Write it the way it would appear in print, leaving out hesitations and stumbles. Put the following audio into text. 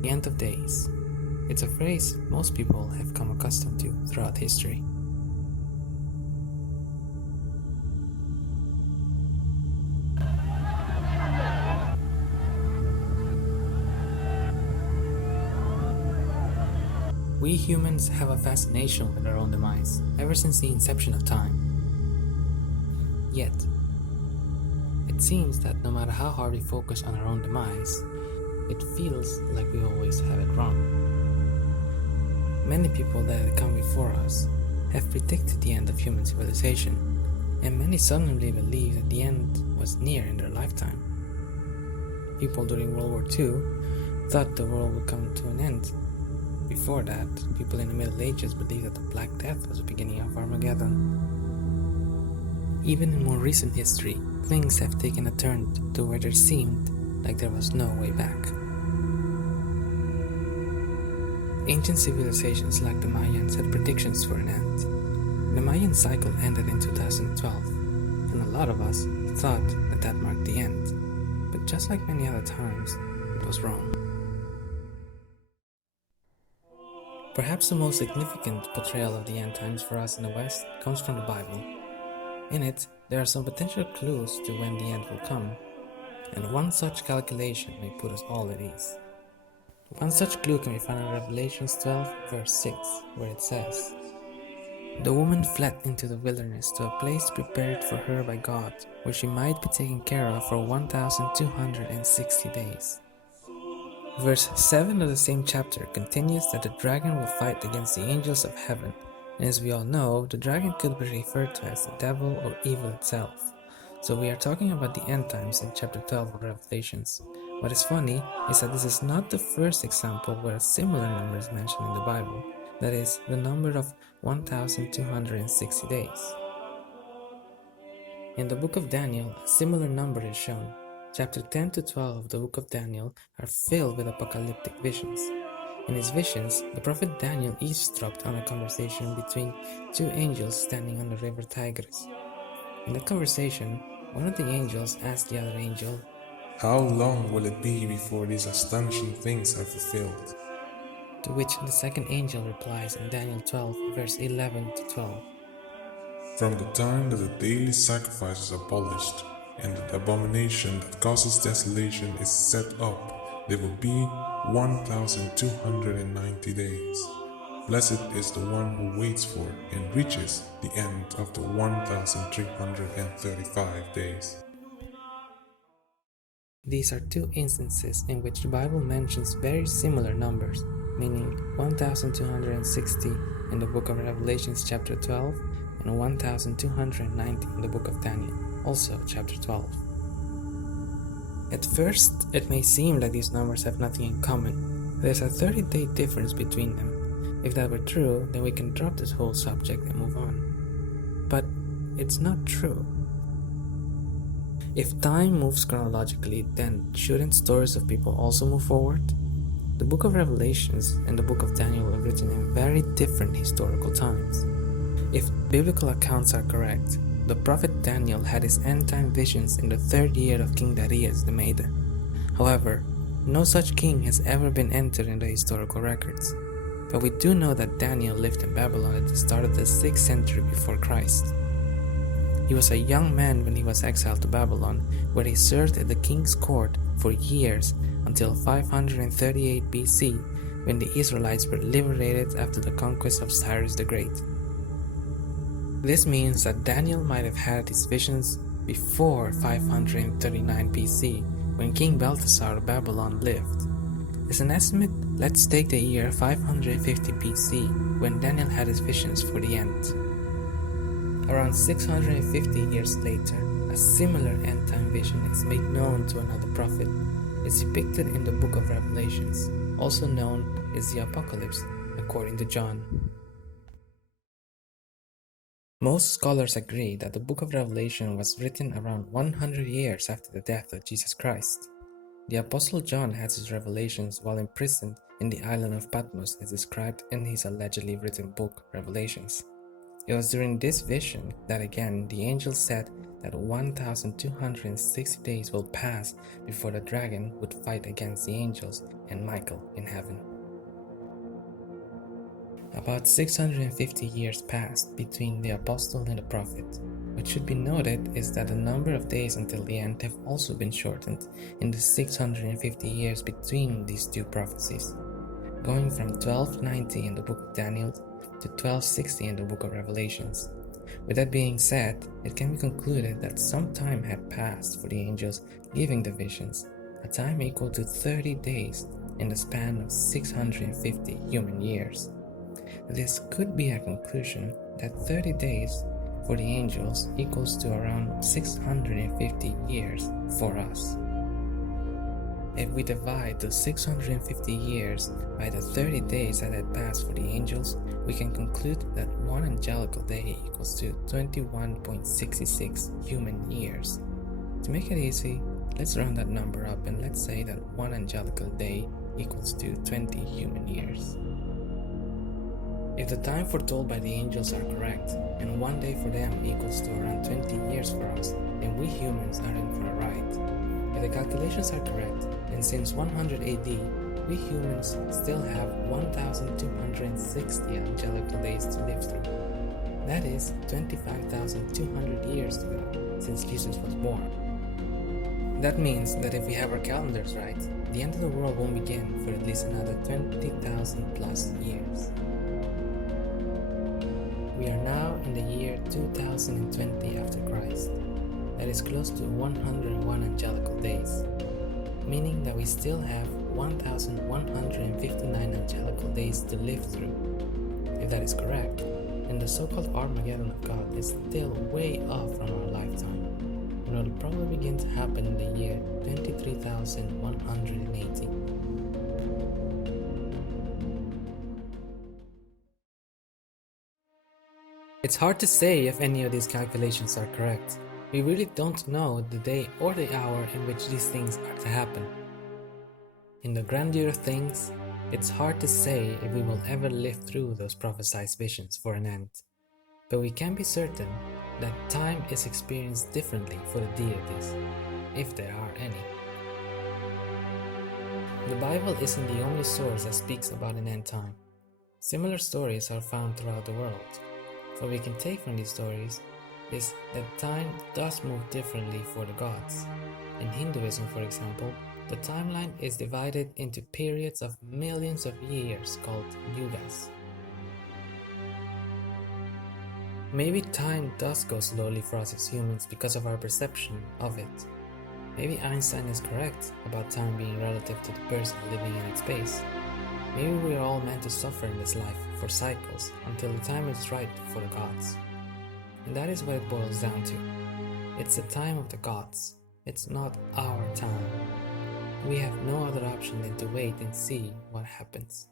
The end of days. It's a phrase most people have come accustomed to throughout history. We humans have a fascination with our own demise ever since the inception of time. Yet, it seems that no matter how hard we focus on our own demise, it feels like we always have it wrong. Many people that have come before us have predicted the end of human civilization, and many solemnly believe that the end was near in their lifetime. People during World War II thought the world would come to an end. Before that, people in the Middle Ages believed that the Black Death was the beginning of Armageddon. Even in more recent history, things have taken a turn to where there seemed like there was no way back. Ancient civilizations like the Mayans had predictions for an end. The Mayan cycle ended in 2012, and a lot of us thought that marked the end. But just like many other times, it was wrong. Perhaps the most significant portrayal of the end times for us in the West comes from the Bible. In it, there are some potential clues to when the end will come, and one such calculation may put us all at ease. One such clue can be found in Revelation 12 verse 6, where it says, "The woman fled into the wilderness to a place prepared for her by God, where she might be taken care of for 1,260 days. Verse 7 of the same chapter continues that the dragon will fight against the angels of heaven, and as we all know, the dragon could be referred to as the devil or evil itself. So we are talking about the end times in chapter 12 of Revelations. What is funny is that this is not the first example where a similar number is mentioned in the Bible, that is, the number of 1,260 days. In the book of Daniel, a similar number is shown. Chapter 10 to 12 of the book of Daniel are filled with apocalyptic visions. In his visions, the prophet Daniel eavesdropped on a conversation between two angels standing on the river Tigris. In that conversation, one of the angels asked the other angel, "How long will it be before these astonishing things are fulfilled?" To which the second angel replies in Daniel 12 verse 11 to 12. "From the time that the daily sacrifice is abolished, and the abomination that causes desolation is set up, there will be 1,290 days. Blessed is the one who waits for and reaches the end of the 1,335 days." These are two instances in which the Bible mentions very similar numbers, meaning 1,260 in the book of Revelations chapter 12 and 1,290 in the book of Daniel, also chapter 12. At first, it may seem like these numbers have nothing in common. There's a 30-day difference between them. If that were true, then we can drop this whole subject and move on. But it's not true. If time moves chronologically, then shouldn't stories of people also move forward? The book of Revelations and the book of Daniel were written in very different historical times. If biblical accounts are correct, the prophet Daniel had his end-time visions in the 3rd year of King Darius the Mede. However, no such king has ever been entered in the historical records. But we do know that Daniel lived in Babylon at the start of the 6th century before Christ. He was a young man when he was exiled to Babylon, where he served at the king's court for years until 538 BC, when the Israelites were liberated after the conquest of Cyrus the Great. This means that Daniel might have had his visions before 539 BC, when King Belteshazzar of Babylon lived. As an estimate, let's take the year 550 BC, when Daniel had his visions for the end. Around 650 years later, a similar end-time vision is made known to another prophet. It's depicted in the book of Revelations, also known as the Apocalypse, according to John. Most scholars agree that the book of Revelation was written around 100 years after the death of Jesus Christ. The Apostle John had his revelations while imprisoned in the island of Patmos as described in his allegedly written book, Revelations. It was during this vision that again the angel said that 1260 days will pass before the dragon would fight against the angels and Michael in heaven. About 650 years passed between the apostle and the prophet. What should be noted is that the number of days until the end have also been shortened in the 650 years between these two prophecies, going from 1290 in the book of Daniel to 1260 in the book of Revelations. With that being said, it can be concluded that some time had passed for the angels giving the visions, a time equal to 30 days in the span of 650 human years. This could be a conclusion that 30 days for the angels equals to around 650 years for us. If we divide the 650 years by the 30 days that had passed for the angels, we can conclude that one angelical day equals to 21.66 human years. To make it easy, let's round that number up and let's say that one angelical day equals to 20 human years. If the time foretold by the angels are correct, and one day for them equals to around 20 years for us, then we humans are in for a ride. If the calculations are correct, then since 100 AD, we humans still have 1,260 angelical days to live through. That is 25,200 years to go since Jesus was born. That means that if we have our calendars right, the end of the world won't begin for at least another 20,000 plus years. We are now in the year 2020 after Christ. That is close to 101 angelical days, meaning that we still have 1,159 angelical days to live through. If that is correct, then the so-called Armageddon of God is still way off from our lifetime, and will probably begin to happen in the year 23,180. It's hard to say if any of these calculations are correct. We really don't know the day or the hour in which these things are to happen. In the grandeur of things, it's hard to say if we will ever live through those prophesied visions for an end. But we can be certain that time is experienced differently for the deities, if there are any. The Bible isn't the only source that speaks about an end time. Similar stories are found throughout the world. What we can take from these stories is that time does move differently for the gods. In Hinduism, for example, the timeline is divided into periods of millions of years called yugas. Maybe time does go slowly for us as humans because of our perception of it. Maybe Einstein is correct about time being relative to the person living in its space. Maybe we are all meant to suffer in this life for cycles until the time is right for the gods. And that is what it boils down to. It's the time of the gods. It's not our time. We have no other option than to wait and see what happens.